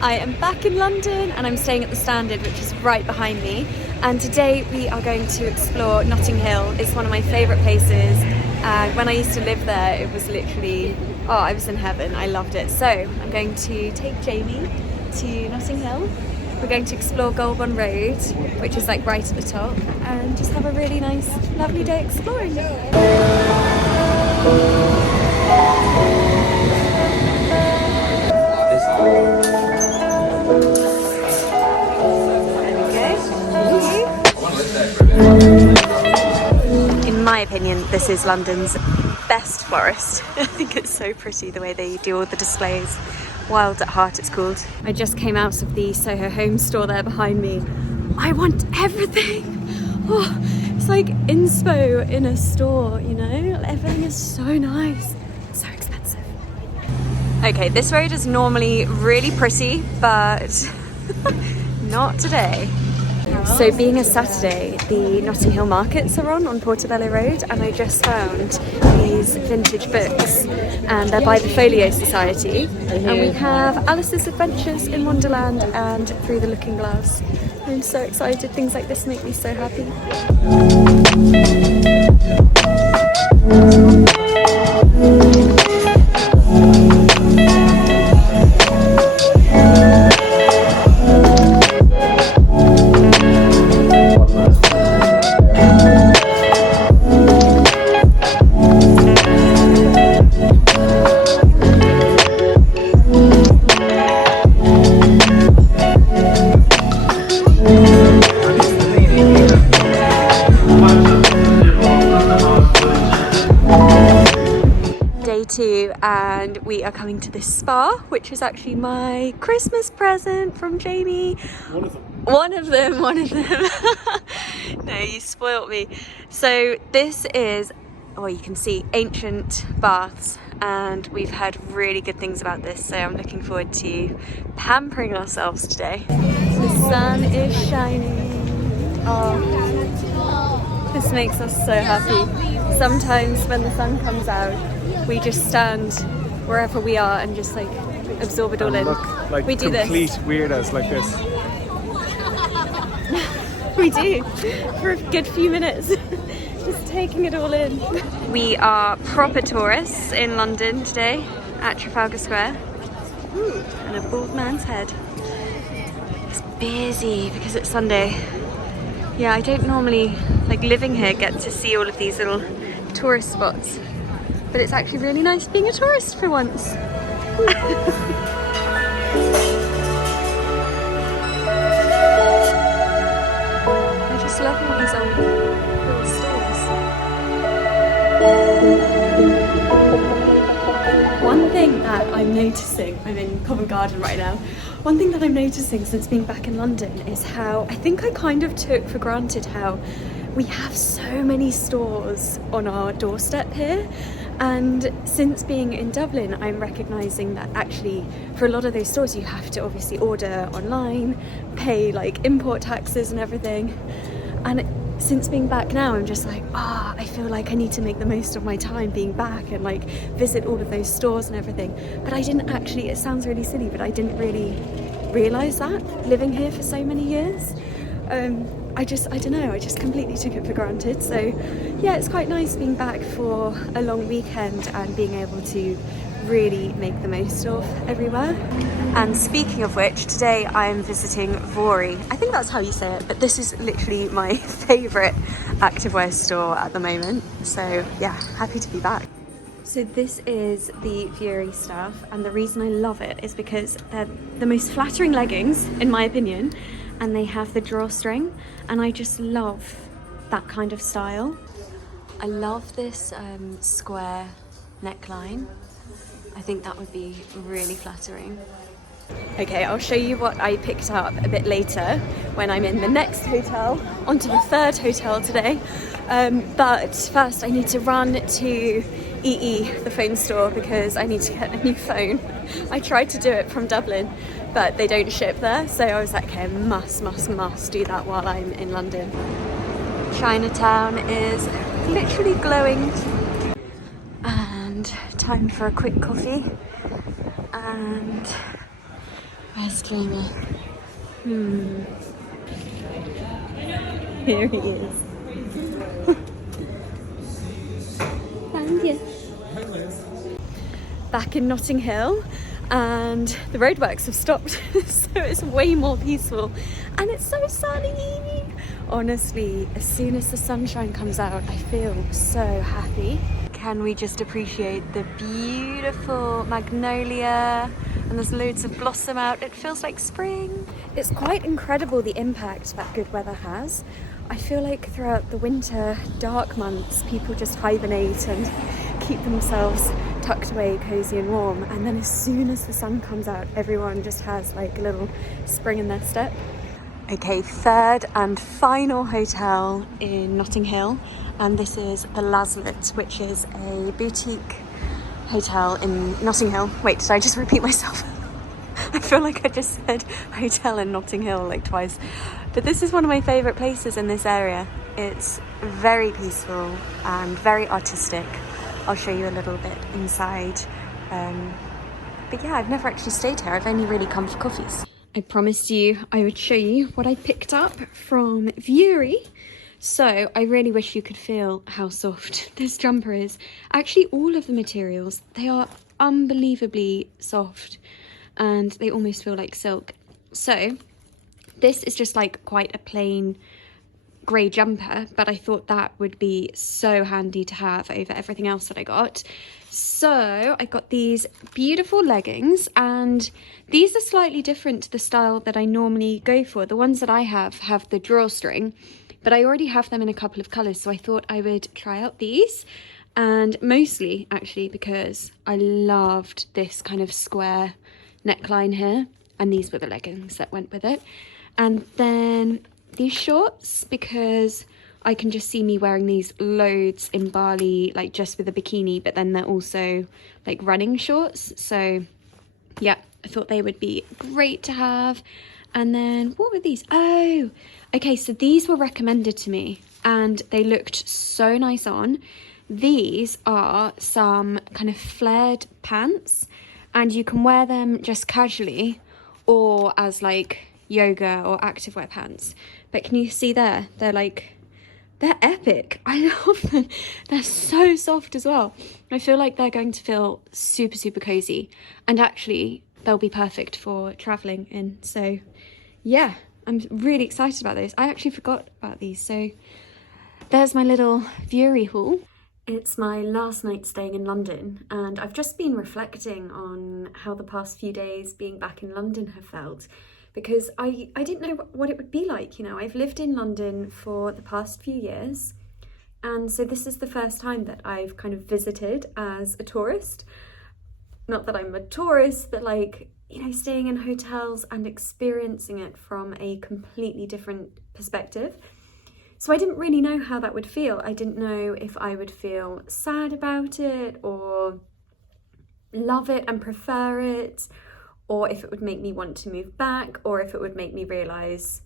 I am back in London and I'm staying at the Standard, which is right behind me. And today we are going to explore Notting Hill. It's one of my favourite places. When I used to live there, it was literally, oh, I was in heaven. I loved it. So I'm going to take Jamie to Notting Hill. We're going to explore Goulburn Road, which is like right at the top, and just have a really nice, lovely day exploring. In my opinion, this is London's best forest. I think it's so pretty the way they do all the displays. Wild at Heart it's called. I just came out of the Soho Home store there behind me. I want everything! Oh, it's like inspo in a store, you know? Everything is so nice. So expensive. Okay, this road is normally really pretty, but not today. So being a Saturday, the Notting Hill markets are on Portobello Road, and I just found these vintage books, and they're by the Folio Society, and we have Alice's Adventures in Wonderland and Through the Looking Glass. I'm so excited, things like this make me so happy. And we are coming to this spa, which is actually my Christmas present from Jamie. One of them. No, you spoilt me. So this is, well, you can see ancient baths, and we've heard really good things about this, so I'm looking forward to pampering ourselves today. The sun is shining. Oh, this makes us so happy. Sometimes when the sun comes out, we just stand wherever we are and just like absorb it all in. Look like we do complete this. weirdos like this. We do for a good few minutes, just taking it all in. We are proper tourists in London today at Trafalgar Square. Ooh, and a bald man's head. It's busy because it's Sunday. Yeah, I don't normally, like living here, get to see all of these little tourist spots. But it's actually really nice being a tourist for once. I just love all these old little stores. One thing that I'm noticing, I'm in Covent Garden right now, one thing that I'm noticing since being back in London is how I think I kind of took for granted how we have so many stores on our doorstep here. And since being in Dublin, I'm recognising that actually for a lot of those stores you have to obviously order online, pay like import taxes and everything. And since being back now, I'm just like, I feel like I need to make the most of my time being back and like visit all of those stores and everything. But I didn't actually, it sounds really silly, but I didn't really realise that living here for so many years. I don't know, I just completely took it for granted. So yeah, it's quite nice being back for a long weekend and being able to really make the most of everywhere. And speaking of which, today I'm visiting Vori. I think that's how you say it, but this is literally my favourite activewear store at the moment. So yeah, happy to be back. So this is the Fury stuff, and the reason I love it is because they're the most flattering leggings, in my opinion, and they have the drawstring, and I just love that kind of style. I love this square neckline. I think that would be really flattering. Okay, I'll show you what I picked up a bit later when I'm in the next hotel, onto the third hotel today. But first I need to run to EE, the phone store, because I need to get a new phone. I tried to do it from Dublin, but they don't ship there, so I was like, okay, must do that while I'm in London. Chinatown is literally glowing, and time for a quick coffee. And Where's Jamie? Here he is. Thank you. Back in Notting Hill, and the roadworks have stopped, so it's way more peaceful, and it's so sunny. Honestly, as soon as the sunshine comes out, I feel so happy. Can we just appreciate the beautiful magnolia, and there's loads of blossom out. It feels like spring. It's quite incredible the impact that good weather has. I feel like throughout the winter, dark months, people just hibernate and keep themselves tucked away, cozy and warm. And then as soon as the sun comes out, everyone just has like a little spring in their step. Okay, third and final hotel in Notting Hill. And this is the Laslet, which is a boutique hotel in Notting Hill. Wait, did I just repeat myself? I feel like I just said hotel in Notting Hill like twice. But this is one of my favourite places in this area. It's very peaceful and very artistic. I'll show you a little bit inside. But yeah, I've never actually stayed here. I've only really come for coffees. I promised you I would show you what I picked up from Vuori. So I really wish you could feel how soft this jumper is. Actually, all of the materials, they are unbelievably soft and they almost feel like silk. So this is just like quite a plain grey jumper, but I thought that would be so handy to have over everything else that I got. So I got these beautiful leggings, and these are slightly different to the style that I normally go for. The ones that I have the drawstring, but I already have them in a couple of colours, so I thought I would try out these. And mostly actually because I loved this kind of square neckline here, and these were the leggings that went with it. And then these shorts, because I can just see me wearing these loads in Bali, like just with a bikini, but then they're also like running shorts. So yeah, I thought they would be great to have. And then what were these? Oh, okay, so these were recommended to me and they looked so nice on. These are some kind of flared pants, and you can wear them just casually or as like yoga or activewear pants. But can you see there? They're epic. I love them. They're so soft as well. I feel like they're going to feel super, super cozy. And actually, they'll be perfect for traveling in. So yeah, I'm really excited about those. I actually forgot about these. So there's my little Vuori haul. It's my last night staying in London, and I've just been reflecting on how the past few days being back in London have felt, because I didn't know what it would be like. You know, I've lived in London for the past few years, and so this is the first time that I've kind of visited as a tourist. Not that I'm a tourist, but like, you know, staying in hotels and experiencing it from a completely different perspective. So I didn't really know how that would feel. I didn't know if I would feel sad about it or love it and prefer it, or if it would make me want to move back, or if it would make me realise,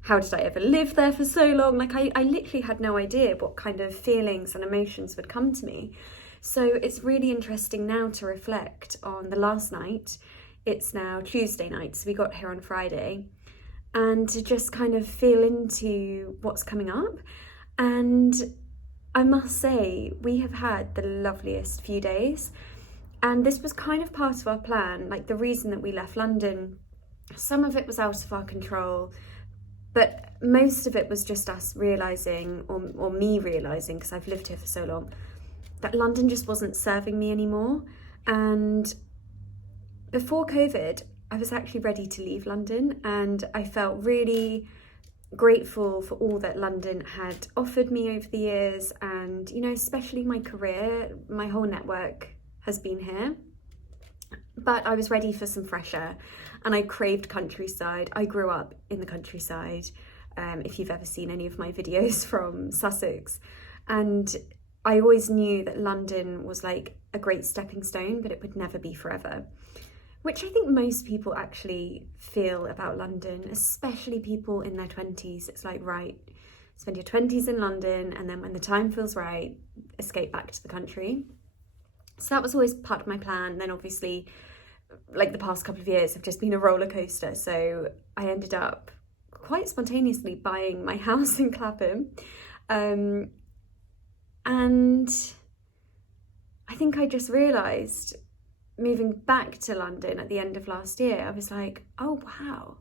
how did I ever live there for so long? Like I literally had no idea what kind of feelings and emotions would come to me. So it's really interesting now to reflect on the last night. It's now Tuesday night, so we got here on Friday. And to just kind of feel into what's coming up. And I must say, we have had the loveliest few days. And this was kind of part of our plan, like the reason that we left London. Some of it was out of our control, but most of it was just us realising, or me realising, because I've lived here for so long, that London just wasn't serving me anymore. And before COVID, I was actually ready to leave London, and I felt really grateful for all that London had offered me over the years, and, you know, especially my career. My whole network has been here, but I was ready for some fresh air, and I craved countryside. I grew up in the countryside, if you've ever seen any of my videos from Sussex, and I always knew that London was like a great stepping stone, but it would never be forever. Which I think most people actually feel about London, especially people in their 20s. It's like, right, spend your 20s in London, and then when the time feels right, escape back to the country. So that was always part of my plan. Then obviously like the past couple of years have just been a roller coaster. So I ended up quite spontaneously buying my house in Clapham. And I think I just realised, moving back to London at the end of last year, I was like, oh wow,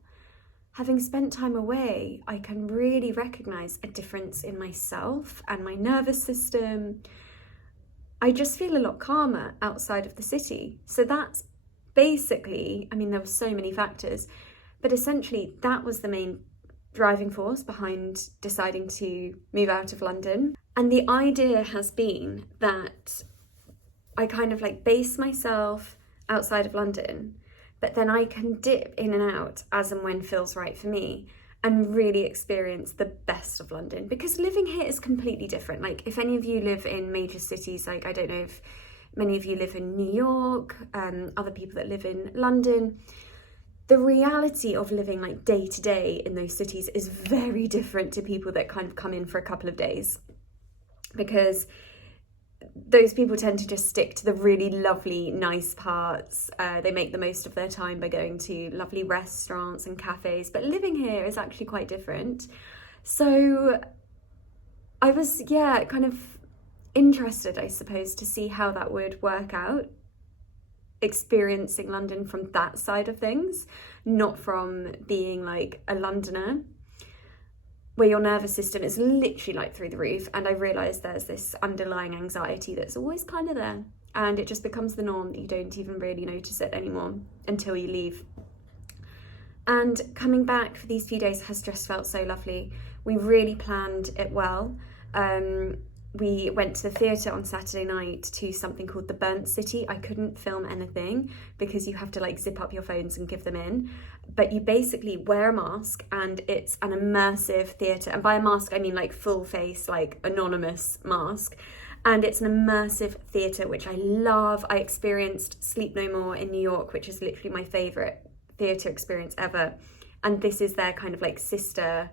having spent time away, I can really recognise a difference in myself and my nervous system. I just feel a lot calmer outside of the city. So that's basically, I mean, there were so many factors, but essentially that was the main driving force behind deciding to move out of London. And the idea has been that I kind of like base myself outside of London, but then I can dip in and out as and when feels right for me, and really experience the best of London, because living here is completely different. Like, if any of you live in major cities, like I don't know if many of you live in New York, other people that live in London, the reality of living like day to day in those cities is very different to people that kind of come in for a couple of days, because those people tend to just stick to the really lovely, nice parts. They make the most of their time by going to lovely restaurants and cafes, but living here is actually quite different. So I was, kind of interested, I suppose, to see how that would work out, experiencing London from that side of things, not from being like a Londoner, where your nervous system is literally like through the roof. And I realised there's this underlying anxiety that's always kind of there, and it just becomes the norm that you don't even really notice it anymore until you leave. And coming back for these few days has just felt so lovely. We really planned it well. We went to the theatre on Saturday night to something called the Burnt City. I couldn't film anything because you have to like zip up your phones and give them in. But you basically wear a mask, and it's an immersive theatre. And by a mask, I mean like full face, like anonymous mask. And it's an immersive theatre, which I love. I experienced Sleep No More in New York, which is literally my favourite theatre experience ever. And this is their kind of like sister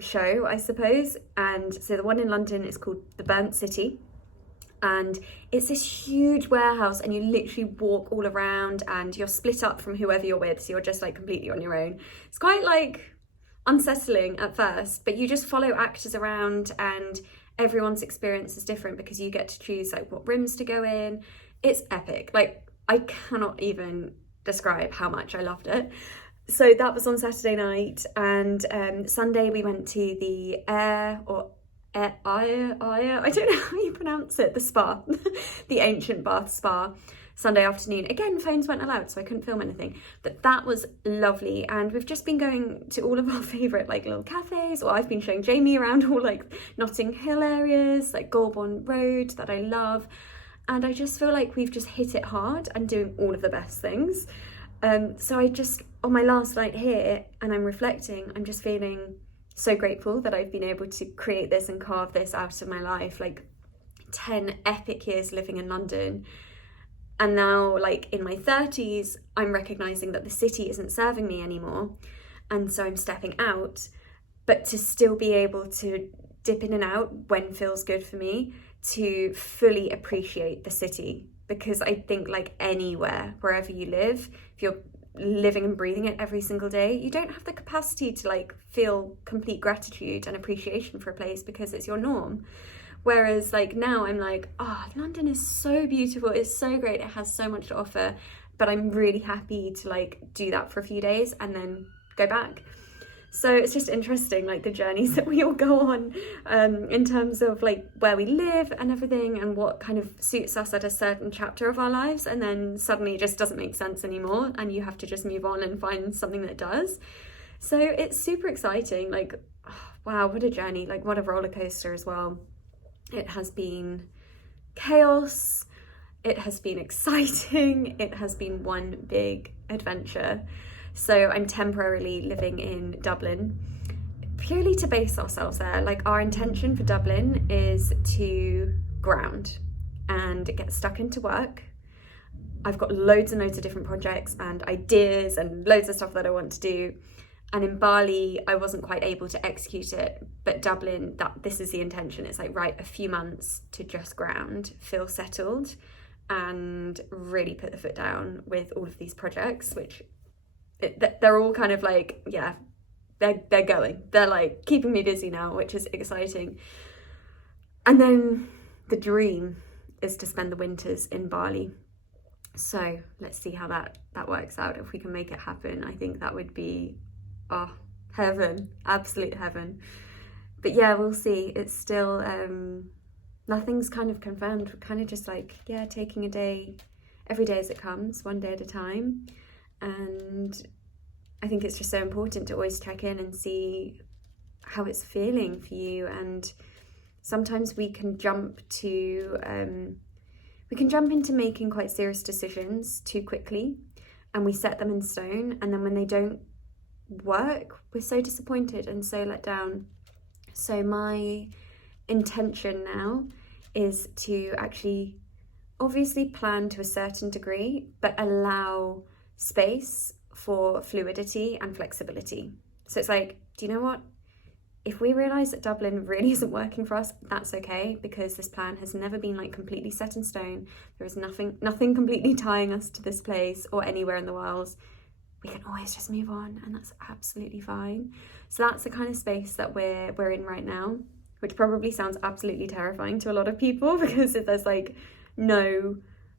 show, I suppose. And so the one in London is called the Burnt City, and it's this huge warehouse, and you literally walk all around, and you're split up from whoever you're with, so you're just like completely on your own. It's quite like unsettling at first, but you just follow actors around, and everyone's experience is different because you get to choose like what rooms to go in. It's epic. Like, I cannot even describe how much I loved it. So that was on Saturday night, and Sunday we went to the I don't know how you pronounce it, the spa, the ancient bath spa, Sunday afternoon. Again, phones weren't allowed, so I couldn't film anything, but that was lovely. And we've just been going to all of our favourite like little cafes, or I've been showing Jamie around all like Notting Hill areas, like Golborne Road that I love. And I just feel like we've just hit it hard and doing all of the best things. So I just, on my last night here, and I'm reflecting, I'm just feeling so grateful that I've been able to create this and carve this out of my life, like 10 epic years living in London. And now, like in my 30s, I'm recognizing that the city isn't serving me anymore. And so I'm stepping out, but to still be able to dip in and out when feels good for me, to fully appreciate the city. Because I think like anywhere, wherever you live, if you're living and breathing it every single day, you don't have the capacity to like feel complete gratitude and appreciation for a place because it's your norm. Whereas like now I'm like, London is so beautiful, it's so great, it has so much to offer, but I'm really happy to like do that for a few days and then go back. So it's just interesting, like the journeys that we all go on in terms of like where we live and everything, and what kind of suits us at a certain chapter of our lives, and then suddenly it just doesn't make sense anymore, and you have to just move on and find something that does. So it's super exciting. Like, wow, what a journey, like what a roller coaster as well. It has been chaos, it has been exciting, it has been one big adventure. So I'm temporarily living in Dublin, purely to base ourselves there. Like, our intention for Dublin is to ground and get stuck into work. I've got loads and loads of different projects and ideas and loads of stuff that I want to do. And in Bali, I wasn't quite able to execute it, but Dublin, this is the intention. It's like, right, a few months to just ground, feel settled, and really put the foot down with all of these projects, which they're all kind of like, yeah, they're going. They're like keeping me busy now, which is exciting. And then the dream is to spend the winters in Bali. So let's see how that works out. If we can make it happen, I think that would be, oh, heaven, absolute heaven. But yeah, we'll see. It's still, nothing's kind of confirmed. We're kind of just like, yeah, taking a day, every day as it comes, one day at a time. And I think it's just so important to always check in and see how it's feeling for you. And sometimes we can jump into making quite serious decisions too quickly, and we set them in stone, and then when they don't work, we're so disappointed and so let down. So my intention now is to actually obviously plan to a certain degree, but allow space for fluidity and flexibility. So it's like, do you know what? If we realise that Dublin really isn't working for us, that's okay, because this plan has never been like completely set in stone. There is nothing completely tying us to this place or anywhere in the world. We can always just move on, and that's absolutely fine. So that's the kind of space that we're in right now, which probably sounds absolutely terrifying to a lot of people, because there's like no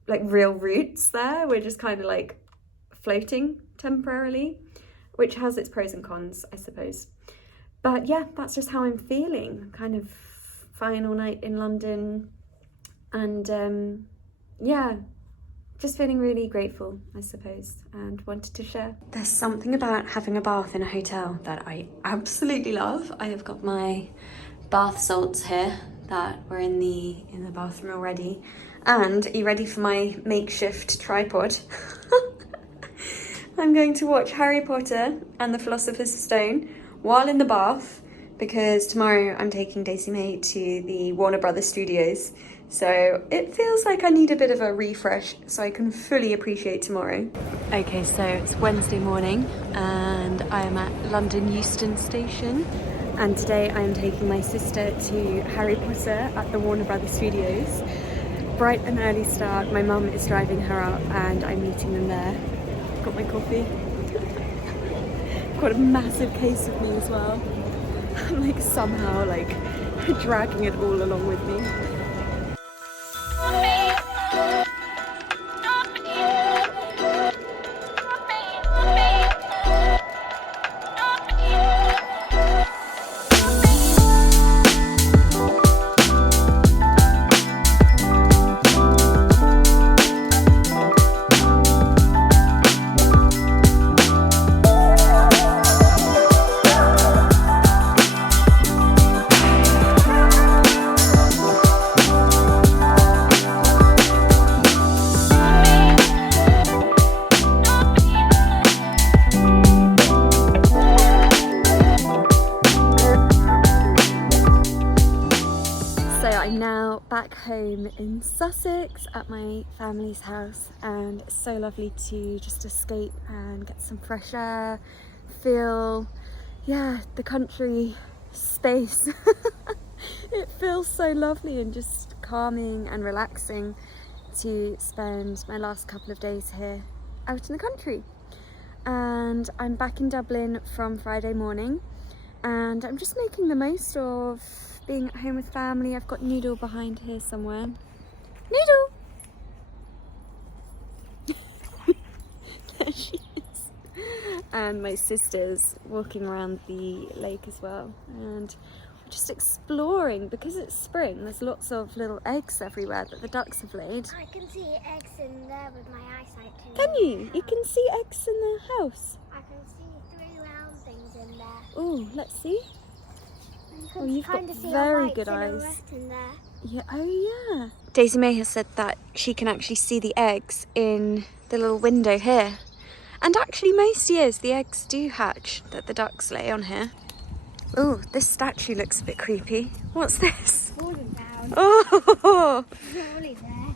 like real roots there. We're just kind of like floating temporarily, which has its pros and cons, I suppose. But yeah, that's just how I'm feeling. Kind of final night in London, and yeah, just feeling really grateful, I suppose, and wanted to share. There's something about having a bath in a hotel that I absolutely love. I have got my bath salts here that were in the bathroom already. And are you ready for my makeshift tripod? I'm going to watch Harry Potter and the Philosopher's Stone while in the bath, because tomorrow I'm taking Daisy May to the Warner Brothers studios. So it feels like I need a bit of a refresh so I can fully appreciate tomorrow. Okay, so it's Wednesday morning and I am at London Euston Station. And today I am taking my sister to Harry Potter at the Warner Brothers studios. Bright and early start. My mum is driving her up and I'm meeting them there. Got my coffee. Got a massive case of me as well. I'm like somehow like dragging it all along with me. Back home in Sussex at my family's house, and it's so lovely to just escape and get some fresh air, feel, yeah, the country space. It feels so lovely and just calming and relaxing to spend my last couple of days here out in the country. And I'm back in Dublin from Friday morning, and I'm just making the most of being at home with family. I've got Noodle behind here somewhere. Noodle! There she is. And my sister's walking around the lake as well. And we're just exploring, because it's spring, there's lots of little eggs everywhere that the ducks have laid. I can see eggs in there with my eyesight too. Can you? You can see eggs in the house? I can see 3 round things in there. Oh, let's see. Oh, you've got see very good eyes. In there. Yeah, oh yeah. Daisy May has said that she can actually see the eggs in the little window here. And actually most years the eggs do hatch that the ducks lay on here. Oh, this statue looks a bit creepy. What's this? Falling down. Oh! It's really there.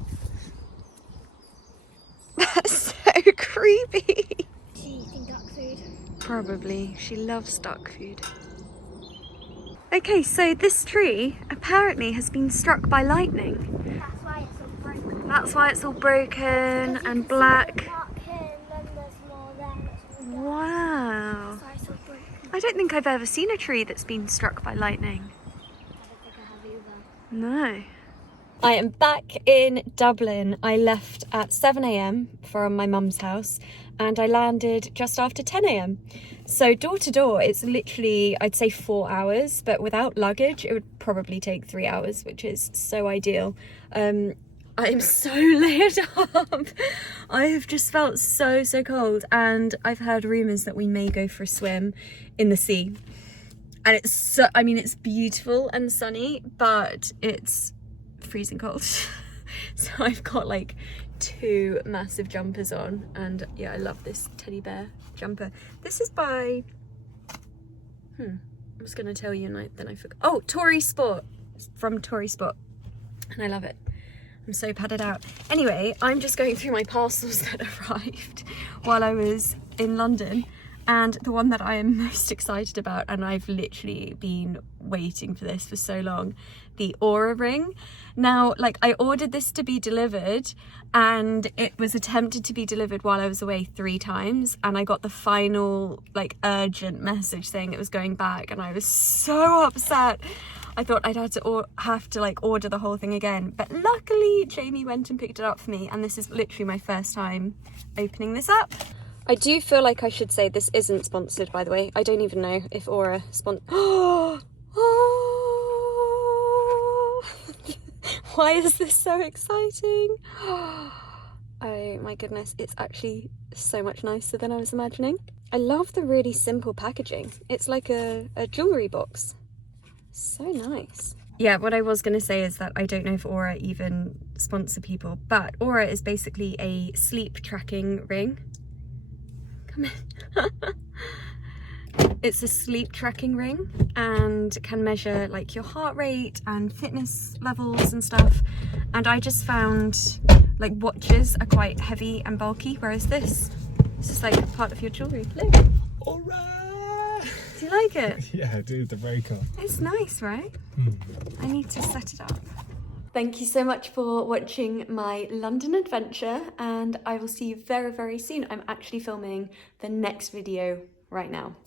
That's so creepy. She's eating duck food. Probably. She loves duck food. Okay, so this tree apparently has been struck by lightning. That's why it's so bright. That's why it's all broken and black. Wow. I don't think I've ever seen a tree that's been struck by lightning. No. I am back in Dublin. I left at 7 AM from my mum's house and I landed just after 10 AM. So door to door, it's literally, I'd say 4 hours, but without luggage, it would probably take 3 hours, which is so ideal. I'm so layered up. I have just felt so cold, and I've heard rumours that we may go for a swim in the sea. And it's so, I mean, it's beautiful and sunny, but it's freezing cold. So I've got like 2 massive jumpers on, and yeah, I love this teddy bear jumper. This is by, I was gonna tell you and then I forgot. Oh, Tory Sport, from Tory Sport, and I love it. I'm so padded out. Anyway, I'm just going through my parcels that arrived while I was in London, and the one that I am most excited about, and I've literally been waiting for this for so long, the Aura ring. Now, like, I ordered this to be delivered and it was attempted to be delivered while I was away 3 times, and I got the final like urgent message saying it was going back, and I was so upset. I thought I'd have to like order the whole thing again, but luckily Jamie went and picked it up for me, and this is literally my first time opening this up. I do feel like I should say this isn't sponsored, by the way. I don't even know if Aura Why is this so exciting? Oh my goodness, it's actually so much nicer than I was imagining. I love the really simple packaging. It's like a jewellery box. So nice. Yeah, what I was going to say is that I don't know if Aura even sponsor people, but Aura is basically a sleep tracking ring. Come in. It's a sleep tracking ring and can measure like your heart rate and fitness levels and stuff. And I just found like watches are quite heavy and bulky, whereas this is like part of your jewellery. Look. Alright! Do you like it? Yeah, I do, the very cool. It's nice, right? I need to set it up. Thank you so much for watching my London adventure, and I will see you very soon. I'm actually filming the next video right now.